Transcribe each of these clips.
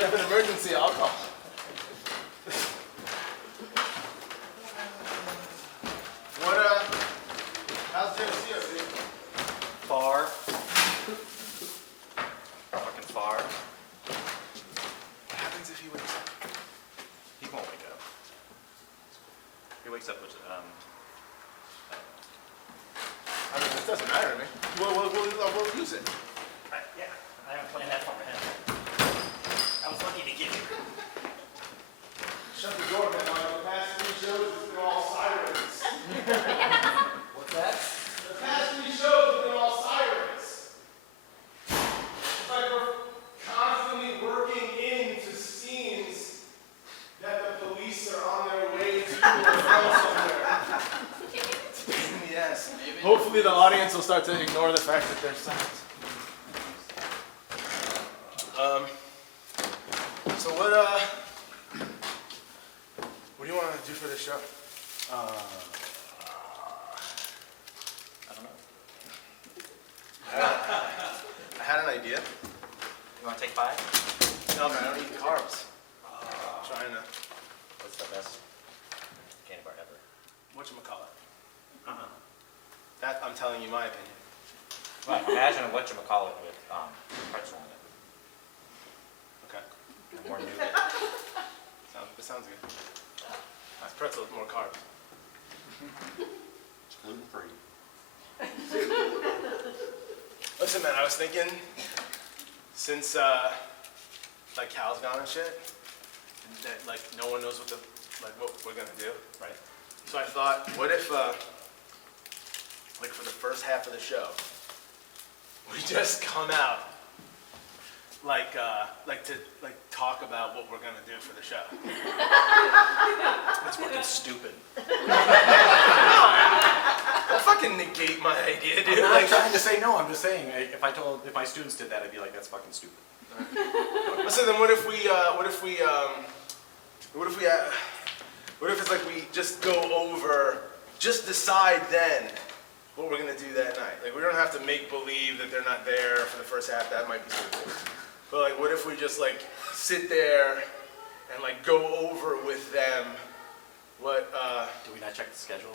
you have an emergency, I'll call. How's Tennessee up, dude? Far. Fucking far. What happens if he wakes up? He won't wake up. He wakes up with, I mean, it doesn't matter to me. We'll use it. yeah, I haven't planned that far ahead. I was lucky to get here. Shut the door, man. The past 3 shows have been all sirens. What's that? The past 3 shows have been all sirens. It's like we're constantly working into scenes that the police are on their way to or from somewhere. It's a pain in the ass. Hopefully the audience will start to ignore the fact that there's silence. So what do you want to do for this show? I don't know. I had an idea. You want to take 5? No, man, I don't eat carbs. Trying to, What's the best candy bar ever? whatchamacallit. That, I'm telling you my opinion. Well, imagine a whatchamacallit with pretzel in it. Okay. And more nougat. It sounds good. That's pretzel with more carbs. It's gluten-free. Listen, man, I was thinking, since like Cal's gone and shit, that like no one knows what we're gonna do, right? So I thought, what if like for the first half of the show, we just come out like to talk about what we're gonna do for the show. That's fucking stupid. Don't fucking negate my idea, dude. I'm not trying to say no, I'm just saying, if my students did that, I'd be like, that's fucking stupid. Listen, then what if it's like we just go over, just decide then what we're gonna do that night. Like we don't have to make believe that they're not there for the first half. That might be stupid. But like, what if we just like sit there and like go over with them what? Do we not check the schedule?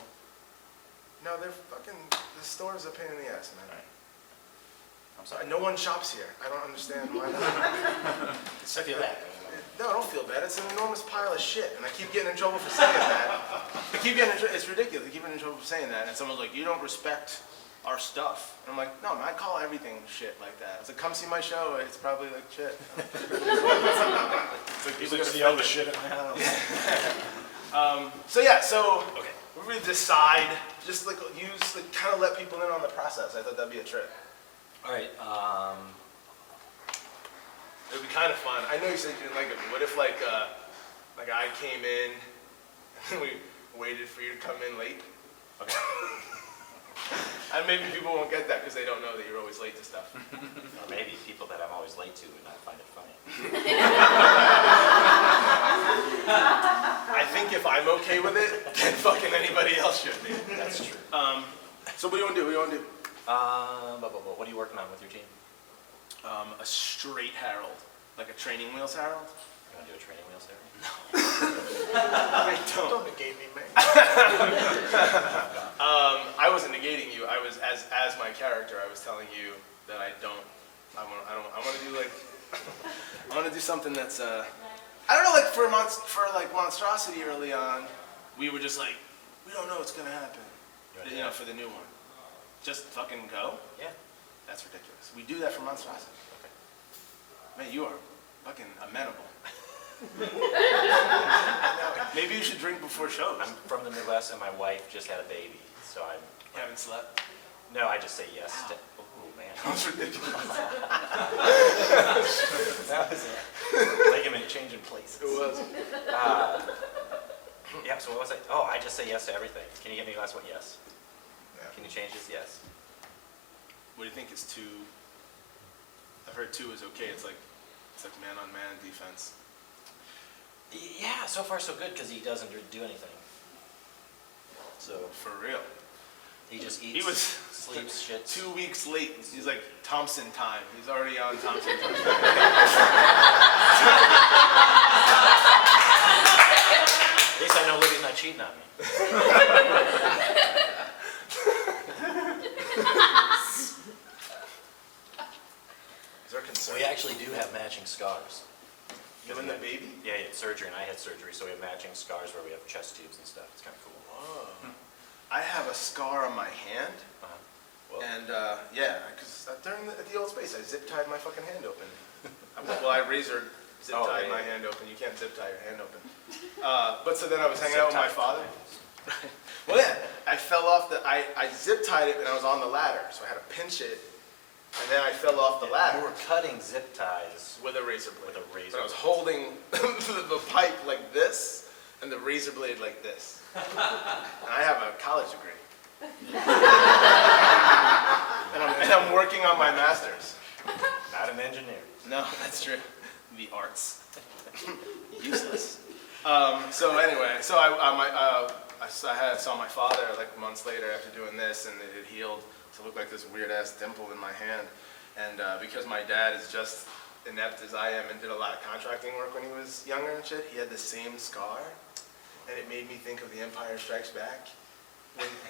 No, they're fucking. The store's a pain in the ass, man. Right. I'm sorry. No one shops here. I don't understand why not. I feel bad. No, I don't feel bad. It's an enormous pile of shit, and I keep getting in trouble for saying that. It's ridiculous. I keep getting in trouble for saying that, and someone's like, "You don't respect our stuff." And I'm like, "No, man, I call everything shit like that." It's like, "Come see my show. It's probably like shit." It's like people get all the shit at my house. So Okay. we really decide, just like kind of let people in on the process. I thought that'd be a trip. All right. It'd be kind of fun. I know you said you didn't like it, but what if like I came in and we waited for you to come in late? Okay. And maybe people won't get that because they don't know that you're always late to stuff. Or maybe people that I'm always late to would not find it funny. I think if I'm okay with it, then fucking anybody else should be. That's true. So what do you want to do? What do you want to do? What are you working on with your team? A straight Harold, like a training wheels Harold. You want to do a training wheels there? I don't. Don't negate me, man. I wasn't negating you. I was as my character. I was telling you that I want to do like I want to do something that's I don't know, like for Monstrosity early on, we were just like, we don't know what's gonna happen. You know, for the new one, just fucking go. Yeah. That's ridiculous. We do that for Monstrosity. Okay. Man, you are fucking amenable. Maybe you should drink before shows. I'm from the Midwest and my wife just had a baby, so I'm... You haven't slept? No, I just say yes to... Oh, man. That's ridiculous. That was it. Ligament changing places. It was. Yeah, so what was I... Oh, I just say yes to everything. Can you give me a last one? Yes. Yeah. Can you change this? Yes. What do you think is 2? I've heard 2 is okay. It's like man-on-man defense. Yeah, so far so good because he doesn't do anything. So For real. He just eats, He was sleeps, shits. 2 weeks late. He's like Thompson time. He's already on Thompson time. At least I know Libby's not cheating on me. Is there concern? We actually do have matching scars. You and the baby? Yeah, he had surgery and I had surgery, so we have matching scars where we have chest tubes and stuff. It's kind of cool. Oh. I have a scar on my hand. Well, And yeah, because during at the old space, I zip tied my fucking hand open. I razor zip tied my hand open. You can't zip tie your hand open. But so then I was hanging out with my father. Well, yeah, I fell off I zip tied it and I was on the ladder, so I had to pinch it, and then I fell off the ladder. You were cutting zip ties with a razor blade. with a razor. But I was holding the pipe like this and the razor blade like this. And I have a college degree. And I'm working on my master's. Not an engineer. No, that's true. The arts. Useless. So anyway, so I saw my father like months later after doing this, and it had healed. So it looked like this weird ass dimple in my hand. And because my dad is just inept as I am and did a lot of contracting work when he was younger and shit, he had the same scar. And it made me think of The Empire Strikes Back.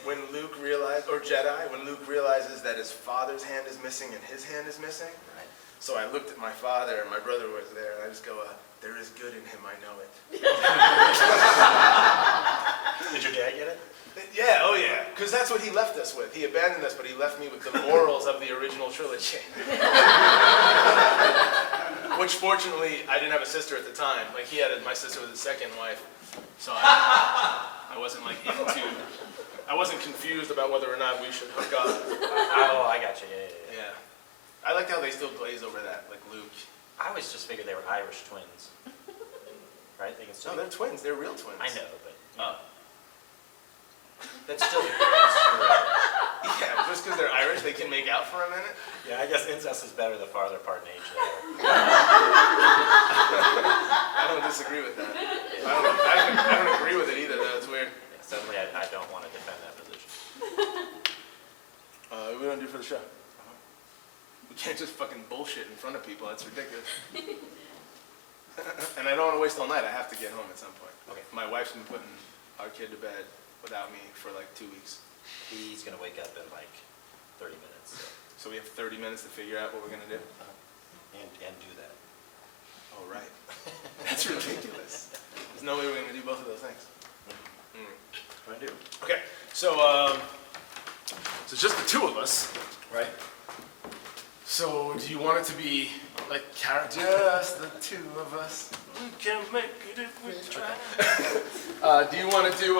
When Luke realized, or Jedi, when Luke realizes that his father's hand is missing and his hand is missing. Right. So I looked at my father, and my brother was there, and I just go, there is good in him, I know it. Did your dad get it? Yeah, oh yeah, because that's what he left us with. He abandoned us, but he left me with the morals of the original trilogy. Which fortunately, I didn't have a sister at the time. Like my sister was his second wife, so I wasn't like I wasn't confused about whether or not we should hook up. Oh, I got you. Yeah. Yeah. I like how they still glaze over that, like Luke. I always just figured they were Irish twins. Right? They can still No, they're twins. They're real twins. I know, but Oh. that's still the greatest. Yeah, just because they're Irish, they can make out for a minute. Yeah, I guess incest is better the farther apart in age they are. I don't disagree with that. I don't agree with it either, though. It's weird. Yeah, suddenly I don't want to defend that position. What are we gonna do for the show? We can't just fucking bullshit in front of people. That's ridiculous. And I don't want to waste all night. I have to get home at some point. Okay. My wife's been putting our kid to bed without me for like 2 weeks. He's going to wake up in like 30 minutes. So we have 30 minutes to figure out what we're gonna do. And do that. Oh, right. That's ridiculous. There's no way we're gonna do both of those things. What do I do? Okay, so it's just the two of us. Right. So do you want it to be like just the two of us? We can make it if we try. Do you want to do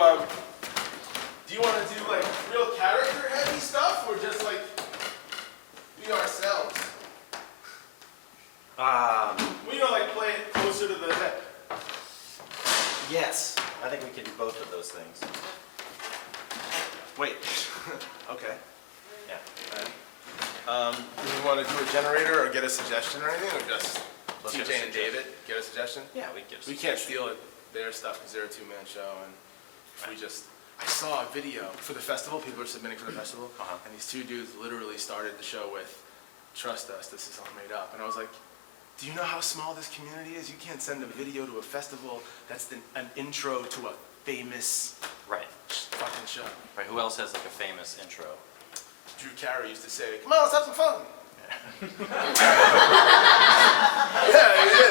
like real character heavy stuff, or just like be ourselves? We like play it closer to the head. Yes. I think we can do both of those things. Wait. Okay. Yeah. Do we want to do a generator or get a suggestion or anything, or just Let's get a TJ and suggestion. David get a suggestion? Yeah, we can. We can't steal their stuff because they're a two-man show, and we just. I saw a video for the festival. People are submitting for the festival, and these two dudes literally started the show with, "Trust us, this is all made up." And I was like, "Do you know how small this community is? You can't send a video to a festival that's an intro to a famous Right. fucking show." Right. Who else has like a famous intro? Drew Carey used to say, "Come on, let's have some fun."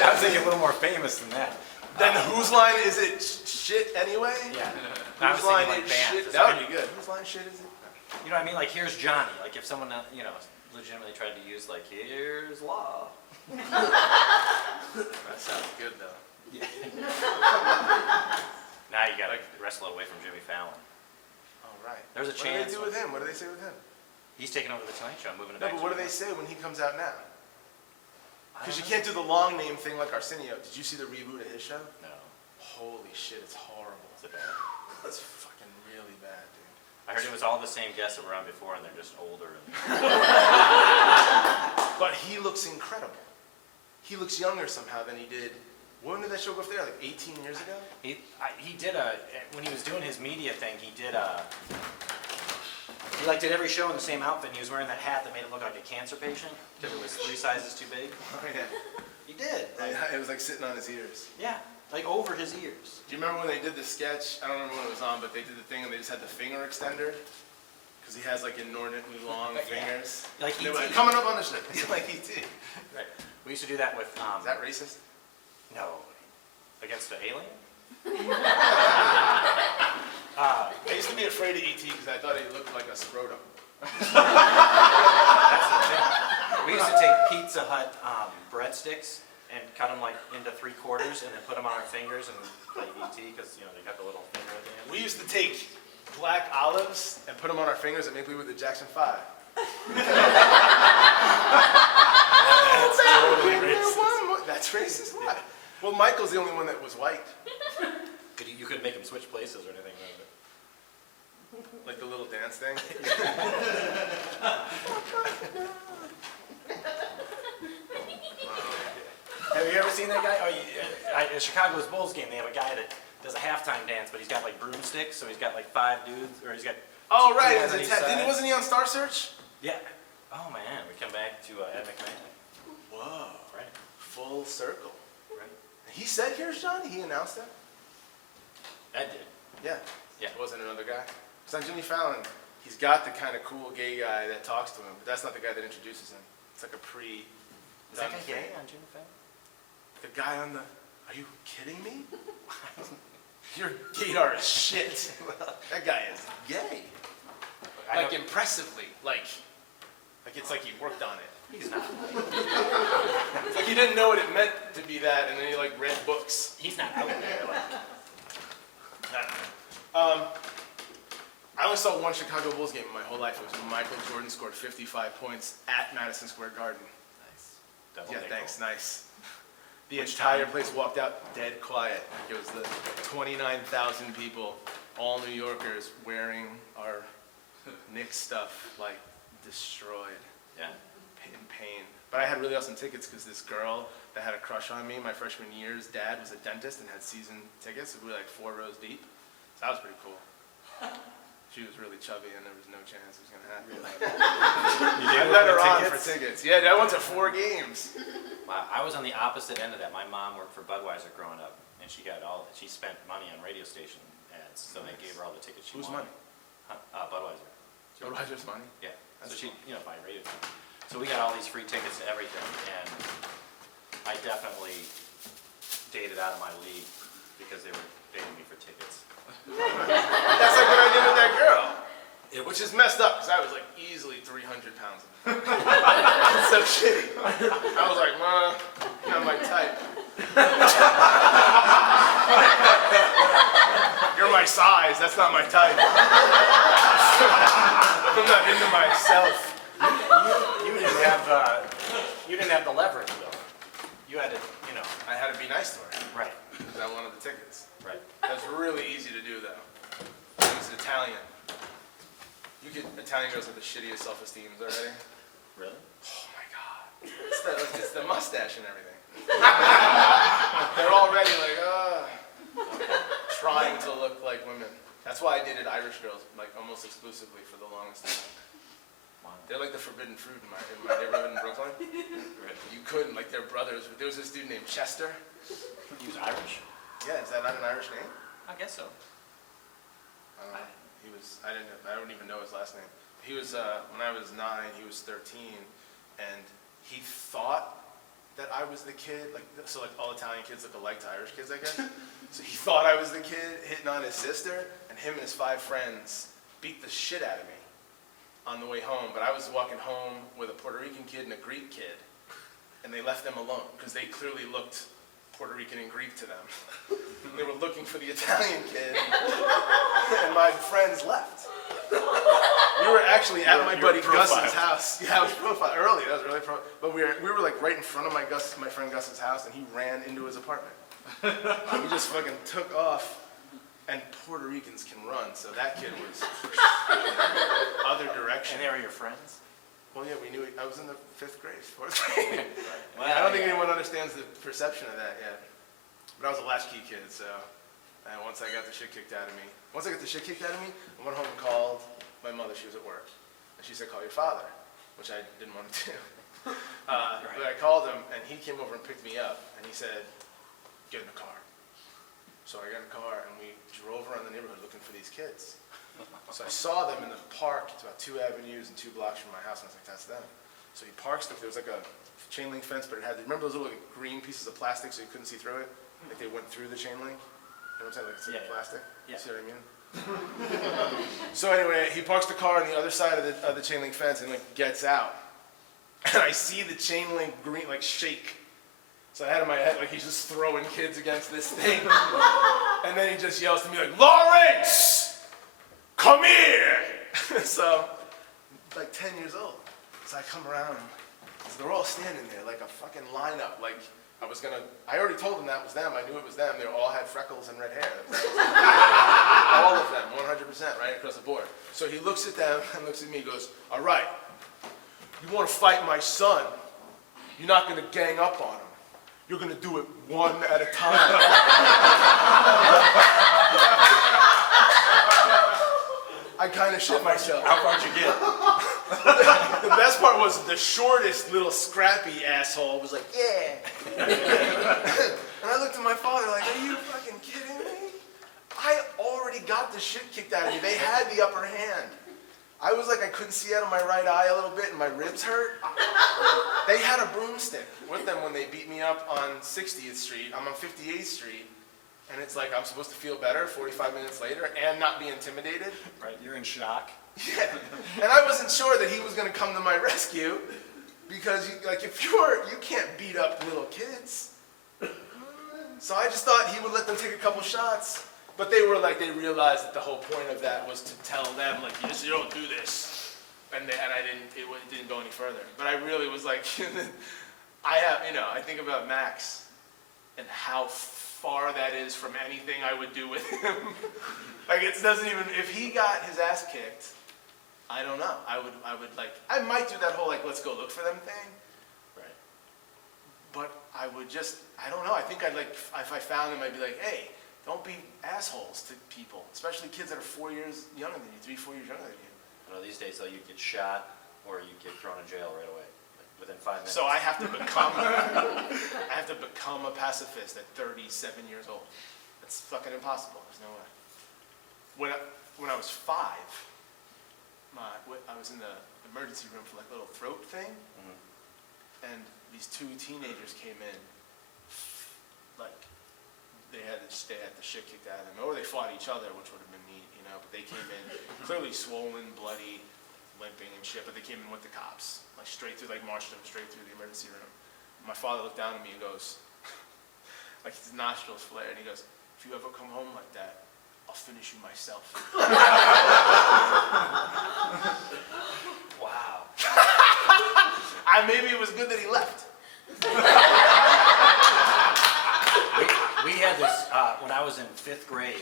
I was thinking a little more famous than that. Then whose line is it shit anyway? Yeah. I was Whose line thinking like is bands. shit? That would be good. Whose line shit is it? You know what I mean? Like, here's Johnny. Like, if someone, legitimately tried to use, like, here's Law. That sounds good though. Yeah. Now you gotta wrestle it away from Jimmy Fallon. All right. There's a What chance. do they do with him? What do they say with him? He's taking over the Tonight Show, moving it No, back but to what do New they York. say when he comes out now? I Because you don't can't do the long name thing like Arsenio. Did you see the reboot of his show? know. No. Holy shit, it's horrible. Is it bad? It's fucking really bad, dude. I heard it was all the same guests that were on before, and they're just older. And But he looks incredible. He looks younger somehow than he did. When did that show go off there? Like 18 years ago? he did when he was doing his media thing, he did He like did every show in the same outfit, and he was wearing that hat that made it look like a cancer patient because it was 3 sizes too big. Oh, yeah. He did. It was like sitting on his ears. Yeah, like over his ears. Do you remember when they did the sketch? I don't remember when it was on, but they did the thing and they just had the finger extender. Because he has like inordinately long Yeah. fingers. Like They were E.T. like, coming up on the show. Like E.T. Right. We used to do that with. Is that racist? No. Against an alien? I used to be afraid of E.T. because I thought he looked like a scrotum. That's the thing. We used to take Pizza Hut breadsticks and cut them like into 3/4 and then put them on our fingers and play E.T. because they got the little finger at the end. We used to take black olives and put them on our fingers and make believe with the Jackson 5. That's totally racist. That's racist? Why? Well, Michael's the only one that was white. You could make them switch places or anything like that. Like the little dance thing. Have you ever seen that guy? At Chicago's Bulls game, they have a guy that does a halftime dance, but he's got like broomsticks, so he's got like 5 dudes, or he's got. Oh, two right. guys on each side. Wasn't he on Star Search? Yeah. Oh man, we come back to Ed McMahon. Whoa. Right. Full circle. Right. He said, "Here's Johnny." He announced that. Ed did. Yeah. Yeah. It wasn't another guy. Because on Jimmy Fallon, he's got the kind of cool gay guy that talks to him, but that's not the guy that introduces him. It's like a pre. Is that guy gay on Jimmy Fallon? The guy on the. Are you kidding me? Your gaydar is shit. That guy is gay. Like impressively. Like it's like he worked on it. He's not. It's like he didn't know what it meant to be that, and then he like read books. He's not out there. I only saw one Chicago Bulls game in my whole life. It was when Michael Jordan scored 55 points at Madison Square Garden. Nice. Double Yeah, nickel. thanks, nice. The Which entire time? place walked out dead quiet. It was the 29,000 people, all New Yorkers, wearing our Knicks stuff, like destroyed. Yeah. In pain. But I had really awesome tickets because this girl that had a crush on me my freshman year's dad was a dentist and had season tickets. So we were like 4 rows deep. So that was pretty cool. She was really chubby and there was no chance it was going to happen. You I let her on for tickets. Yeah, I went to 4 games. Wow, I was on the opposite end of that. My mom worked for Budweiser growing up, and she spent money on radio station ads, so they gave her all the tickets she Whose wanted. money? Budweiser. Budweiser's money? Yeah. So That's she, buy radio. So we got all these free tickets to everything, and I definitely dated out of my league because they were dating me for tickets. That's like what I did with that girl. Which is messed up because I was like easily 300 pounds. It's so shitty. I was like, you're not my type. You're my size, that's not my type. I'm not into myself. You didn't have the leverage though. You had to, I had to be nice to her Right. because I wanted the tickets. Right. That's really easy to do though. It was Italian. Italian girls have the shittiest self-esteems already. Really? Oh my God. It's the mustache and everything. They're already like, trying to look like women. That's why I dated Irish girls like almost exclusively for the longest time. Wow. They're like the forbidden fruit in my neighborhood in Brooklyn. Right. You couldn't, like they're brothers. There was this dude named Chester. He was Irish? Yeah, is that not an Irish name? I guess so. I don't know. I don't even know his last name. He was, when I was 9, he was 13, and he thought that I was the kid, so all Italian kids look alike to Irish kids, I guess. So he thought I was the kid hitting on his sister, and him and his 5 friends beat the shit out of me on the way home. But I was walking home with a Puerto Rican kid and a Greek kid, and they left them alone, because they clearly looked Puerto Rican and Greek to them. They were looking for the Italian kid, and my friends left. We were actually at my buddy Gus's house. Yeah, I was profiled early. That was really But we were like right in front of my friend Gus's house, and he ran into his apartment. He just fucking took off, and Puerto Ricans can run, so that kid was other direction. And they were your friends? Well, yeah, we knew. I was in the 5th grade, 4th grade. Well, I don't think anyone understands the perception of that yet. But I was a latchkey kid, so once I got the shit kicked out of me, I went home and called my mother, she was at work, and she said, call your father, which I didn't want to do. But I called him, and he came over and picked me up, and he said, get in the car. So I got in the car, and we drove around the neighborhood looking for these kids. So I saw them in the park. It's about 2 avenues and 2 blocks from my house, and I was like, that's them. So he parks them. There was like a chain link fence, but it had, remember those little like, green pieces of plastic so you couldn't see through it? Like they went through the chain link? You know what I'm saying? Like it's like plastic? Yeah. See what I mean? So anyway, he parks the car on the other side of the chain link fence and like gets out. And I see the chain link green like shake. So I had in my head like he's just throwing kids against this thing. And then he just yells to me like, Lawrence, come here. So like 10 years old. So I come around, so they're all standing there like a fucking lineup. Like I already told them that was them. I knew it was them. They all had freckles and red hair. All of them, 100%, right across the board. So he looks at them and looks at me and goes, all right, you want to fight my son, you're not going to gang up on him. You're going to do it one at a time. I kind of shit myself. How far'd you get? The best part was the shortest little scrappy asshole was like, yeah. And I looked at my father like, are you fucking kidding me? I already got the shit kicked out of me. They had the upper hand. I was like, I couldn't see out of my right eye a little bit and my ribs hurt. They had a broomstick with them when they beat me up on 60th Street. I'm on 58th Street. And it's like, I'm supposed to feel better 45 minutes later and not be intimidated. Right, you're in shock. Yeah, and I wasn't sure that he was going to come to my rescue because, you can't beat up little kids. So I just thought he would let them take a couple shots. But they realized that the whole point of that was to tell them, like, you don't do this. And it didn't go any further. But I really was like, I think about Max and how far that is from anything I would do with him. Like, it doesn't even, if he got his ass kicked, I don't know. I might do that whole, like, let's go look for them thing. Right. But I would just, I don't know. I think if I found them, I'd be like, hey, don't be assholes to people, especially kids that are 4 years younger than you, 3-4 years younger than you. You know, these days, though, you get shot or you get thrown in jail right away, like within 5 minutes. So I have to become a pacifist at 37 years old. That's fucking impossible. There's no way. When I was 5, I was in the emergency room for like a little throat thing, and these 2 teenagers came in, like they had the shit kicked out of them, or they fought each other, which would have been neat, you know. But they came in clearly swollen, bloody, limping and shit. But they came in with the cops, like straight through, like marched them straight through the emergency room. My father looked down at me and goes, like his nostrils flared, and he goes, "If you ever come home like that, I'll finish you myself." Wow. Maybe it was good that he left. We had this, when I was in 5th grade,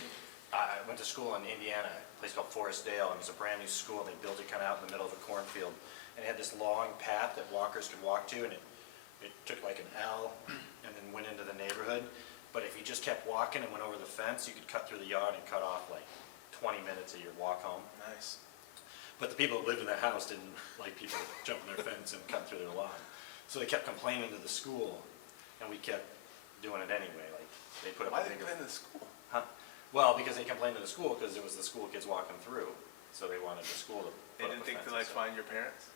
I went to school in Indiana, a place called Forrest, and it was a brand new school. They built it kind of out in the middle of a cornfield. And it had this long path that walkers could walk to, and it took like an L and then went into the neighborhood. But if you just kept walking and went over the fence, you could cut through the yard and cut off like 20 minutes of your walk home. Nice. But the people that lived in that house didn't like people jumping their fence and cutting through their lawn. So they kept complaining to the school, and we kept doing it anyway. Like they put up Why a did big... they go into the school? Huh? Well, because they complained to the school because it was the school kids walking through. So they wanted the school to They put up didn't a think fence to like and stuff. find your parents?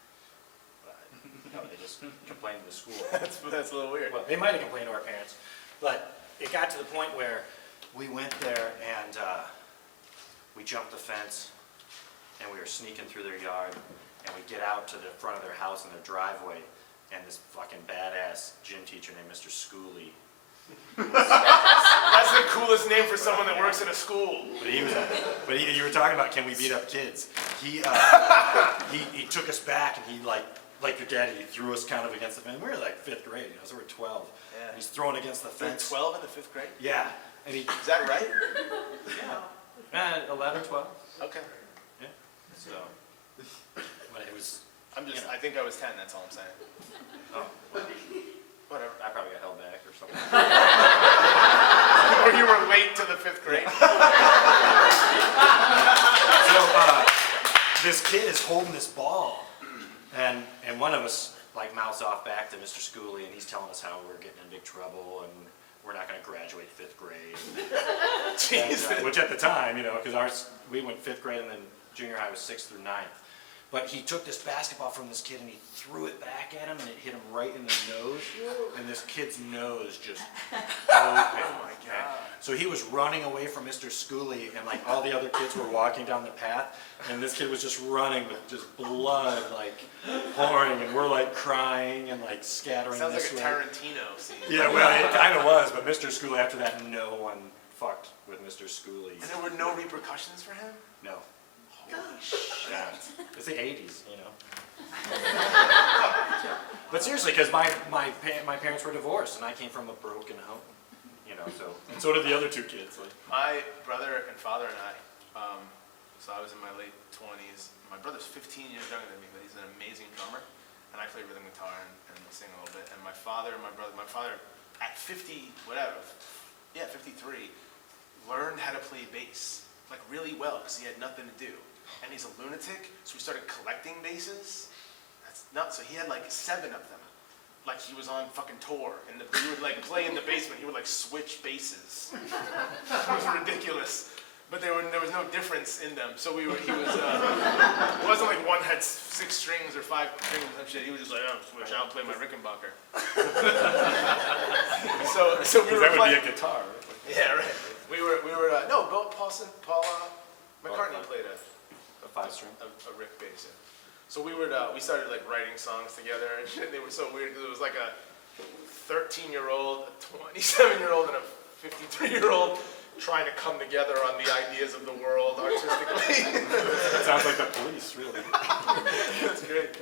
No, they just complained to the school. That's a little weird. Well, they might have complained to our parents, but it got to the point where we went there and we jumped the fence and we were sneaking through their yard and we get out to the front of their house in their driveway and this fucking badass gym teacher named Mr. Schooley. That's the coolest name for someone that works in a school. But you were talking about can we beat up kids? He took us back and he like your daddy, he threw us kind of against the fence. We were like 5th grade, so we were 12. Yeah. He's thrown against the You're fence. 12 in the 5th grade? Yeah. And he, Is that right? yeah. 11, 12. Okay. Yeah. So, but it was. I think I was 10, that's all I'm saying. Oh, Whatever. I probably got held back or something. Or you were late to the 5th grade. this kid is holding this ball, and one of us like mouths off back to Mr. Schooley, and he's telling us how we're getting in big trouble and we're not going to graduate 5th grade. And, which at the time, you know, because we went 5th grade and then junior high was 6th through 9th. But he took this basketball from this kid and he threw it back at him and it hit him right in the nose. And this kid's nose just opened. Oh my God. So he was running away from Mr. Schooley and like all the other kids were walking down the path. And this kid was just running with just blood like pouring and we're like crying and like scattering Sounds this like a way. Tarantino scene. Yeah, well, it kind of was. But Mr. Schooley, after that, no one fucked with Mr. Schooley. And there were no repercussions for him? No. Holy shit. Yeah. It's the 80s, you know. But seriously, because my parents were divorced, and I came from a broken home, you know. So did the other 2 kids. Like. My brother and father and I, so I was in my late 20s. My brother's 15 years younger than me, but he's an amazing drummer, and I play rhythm guitar and sing a little bit. And my father at 50, whatever, 53, learned how to play bass, like really well, because he had nothing to do. And he's a lunatic, so we started collecting basses. That's nuts. So he had like 7 of them. Like he was on fucking tour, and we would like play in the basement. He would like switch basses. It was ridiculous, but there was no difference in them. So it wasn't like one had 6 strings or 5 strings or some shit. He was just like, oh, switch out, play my Rickenbacker. so we were that would playing. be a guitar. Right? Yeah, right. We were Paul McCartney played a 5-string. a Rick bass. Yeah. So we started like writing songs together and shit. They were so weird because it was like a 13-year-old, a 27-year-old, and a 53-year-old trying to come together on the ideas of the world artistically. That sounds like the Police, really. That's great.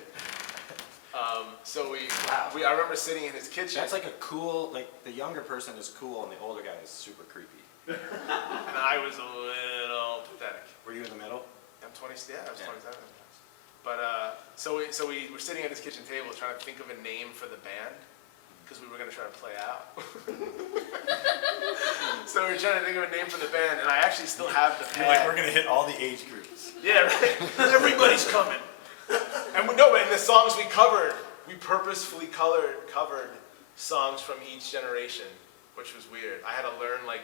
I remember sitting in his kitchen. That's like a cool, like the younger person is cool and the older guy is super creepy. And I was a little pathetic. Were you in the middle? I'm 20, yeah, I was 27. But, so we were sitting at his kitchen table trying to think of a name for the band, because we were going to try to play out. So we were trying to think of a name for the band, and I actually still have the pad. Like, we're going to hit all the age groups. Yeah, right. Everybody's coming. And but in the songs we covered, we purposefully covered songs from each generation, which was weird. I had to learn like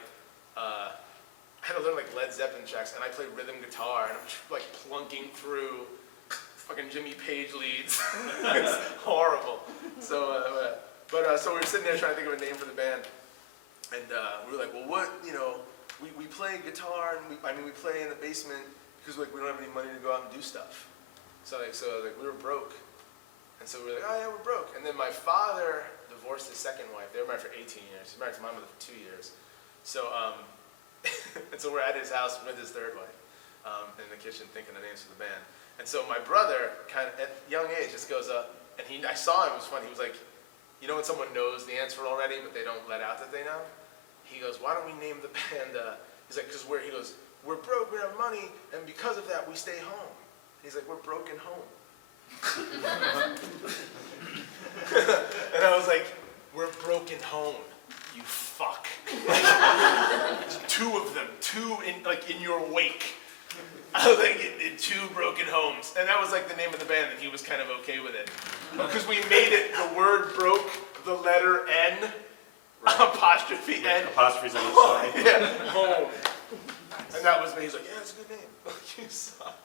Led Zeppelin tracks, and I played rhythm guitar, and I'm like plunking through fucking Jimmy Page leads. It's horrible. So we were sitting there trying to think of a name for the band, and we were like, well, what, you know, we play guitar, and we play in the basement because like we don't have any money to go out and do stuff. So we were broke, and so we were like, oh yeah, we're broke. And then my father divorced his second wife. They were married for 18 years. He was married to my mother for 2 years. So and so we're at his house with his third wife in the kitchen thinking of names for the band. And so my brother, kind of at young age, just goes up, and I saw him, it was funny, he was like, you know when someone knows the answer already, but they don't let out that they know? He goes, why don't we name the band, he's like, because we're broke, we don't have money, and because of that, we stay home. He's like, we're broken home. And I was like, we're broken home, you fuck. Like, 2 of them, 2 in your wake. I was like, in 2 broken homes. And that was like the name of the band, and he was kind of okay with it. Because we made it, the word broke, the letter N, right. Apostrophe N. Apostrophes on the side. Yeah, home. And that was me. He's like, yeah, it's a good name. You suck.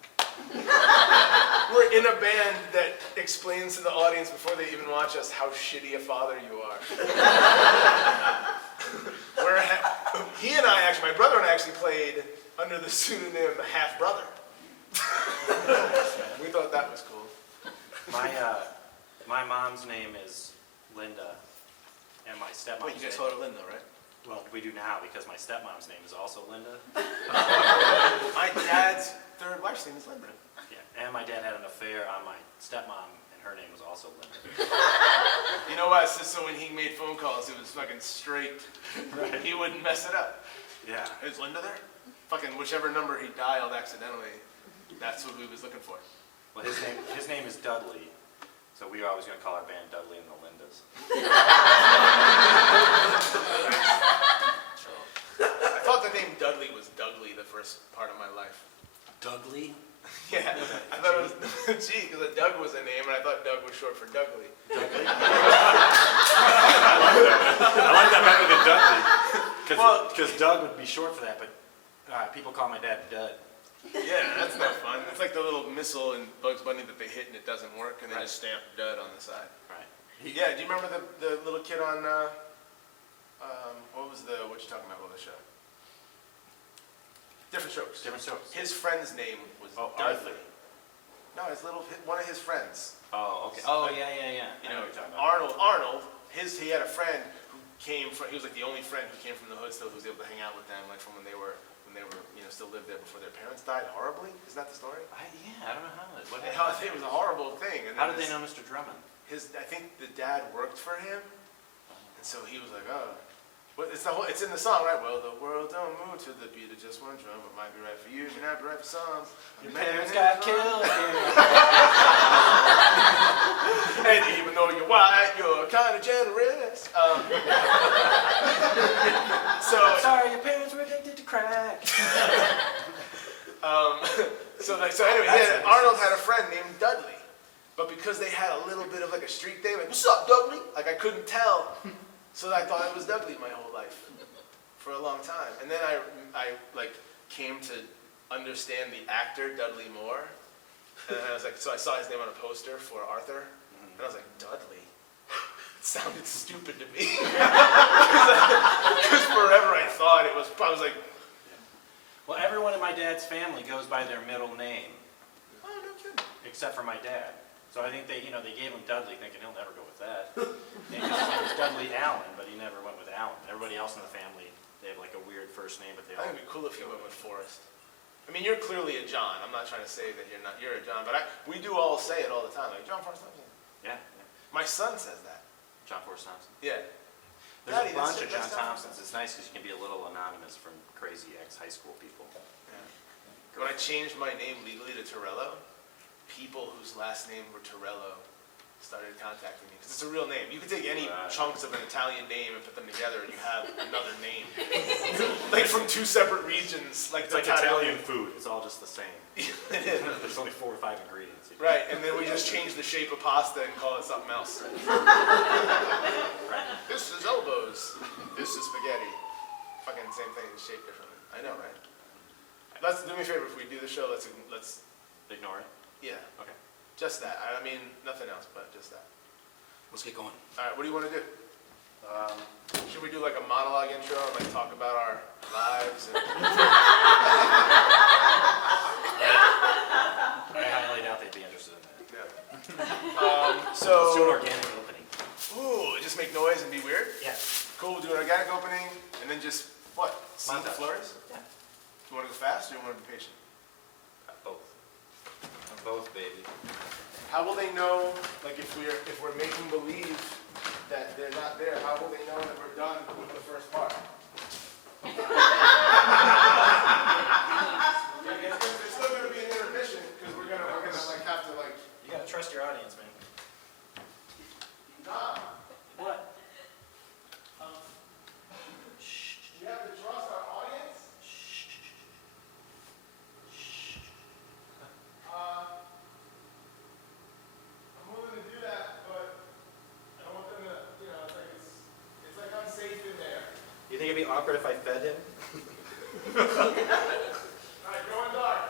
We're in a band that explains to the audience before they even watch us how shitty a father you are. He and I actually, my brother and I actually played under the pseudonym Half Brother. We thought that was cool. My mom's name is Linda, and my stepmom's Wait, you guys name. call her Linda, right? Well, we do now because my stepmom's name is also Linda. My dad's third wife's name is Linda. Yeah, and my dad had an affair on my stepmom, and her name was also Linda. You know what? So when he made phone calls, it was fucking straight. Right. He wouldn't mess it up. Yeah. Is Linda there? Fucking whichever number he dialed accidentally, that's what we was looking for. Well, his name is Dudley, so we were always going to call our band Dudley and the Lindas. I thought the name Dudley was Dougley the first part of my life. Dudley? Yeah, I Well- Because Doug would be short for that, but people call my dad Dud. Yeah, that's no fun. It's like the little missile in Bugs Bunny that they hit and it doesn't work, and they Right. just stamp Dud on the side. Right. Yeah, do you remember the little kid on, what you talking about, what was the show? Different Strokes. Different strokes. His friend's name was Oh, Dudley. Arthur. No, one of his friends. Oh, okay. Oh, yeah. You I know, what you're talking about. Arnold, he had a friend who came from, he was like the only friend who came from the hood still, who was able to hang out with them, like from when they were, still lived there before their parents died horribly. Isn't that the story? I don't know how. What It happened? was a horrible thing. And How then did they know Mr. Drummond? I think the dad worked for him, and so he was like, oh. But it's in the song, right? Well, the world don't move to the beat of just one drum. It might be right for you, it may not be right for some. Your parents got killed. And even though you're white, you're kind of generous. So Sorry, your parents were addicted to crack. So anyway, Arnold had a friend named Dudley. But because they had a little bit of like a street thing, like, what's up, Dudley? Like I couldn't tell. So I thought it was Dudley my whole life for a long time. And then I like came to understand the actor Dudley Moore. And I was like, so I saw his name on a poster for Arthur. And I was like, Dudley? It sounded stupid to me. Because forever I thought it was, I was like, Well, everyone in my dad's family goes by their middle name, oh, no kidding. except for my dad. So I think they gave him Dudley, thinking he'll never go with that. His name was Dudley Allen, but he never went with Allen. Everybody else in the family, they have like a weird first name, but they I all. think it'd be cool if you went with Forrest. I mean, you're clearly a John. I'm not trying to say that you're a John, but we do all say it all the time, like John Forrest Thompson. Yeah. My son says that. John Forrest Thompson. Yeah. There's Daddy, a bunch of that's John Thompson. Thompsons. It's nice because you can be a little anonymous from crazy ex-high school people. Yeah. When I changed my name legally to Tarello, people whose last name were Tarello started contacting me, because it's a real name. You can take any chunks of an Italian name and put them together and you have another name. Like from two separate regions. Like It's like Italian food. It's all just the same. It is. There's only 4 or 5 ingredients. Right, and then we just change the shape of pasta and call it something else. Right. This is elbows. This is spaghetti. Fucking same thing, just shaped differently. I know, right? Let's do me a favor. If we do the show, let's Ignore it. yeah, Okay. just that. I mean, nothing else, but just that. Let's get going. All right, what do you want to do? Should we do like a monologue intro and like talk about our lives? And... I highly doubt they'd be interested in that. Yeah. Let's do an So, organic opening. ooh, just make noise and be weird. Yeah. Cool. We'll do an organic opening and then just what? Scene Montage. flurries. Yeah. Do you want to go fast or do you want to be patient? Both. Both, baby. How will they know, like if we're making believe that they're not there, how will they know that we're done with the first part? It's still gonna be an intermission, because we're gonna like have to like, You gotta trust your audience, man. nah, What? we have to trust our audience. I'm willing to do that, but I don't want them to, it's like unsafe in there. You think it'd be awkward if I fed him? All right, go in dark.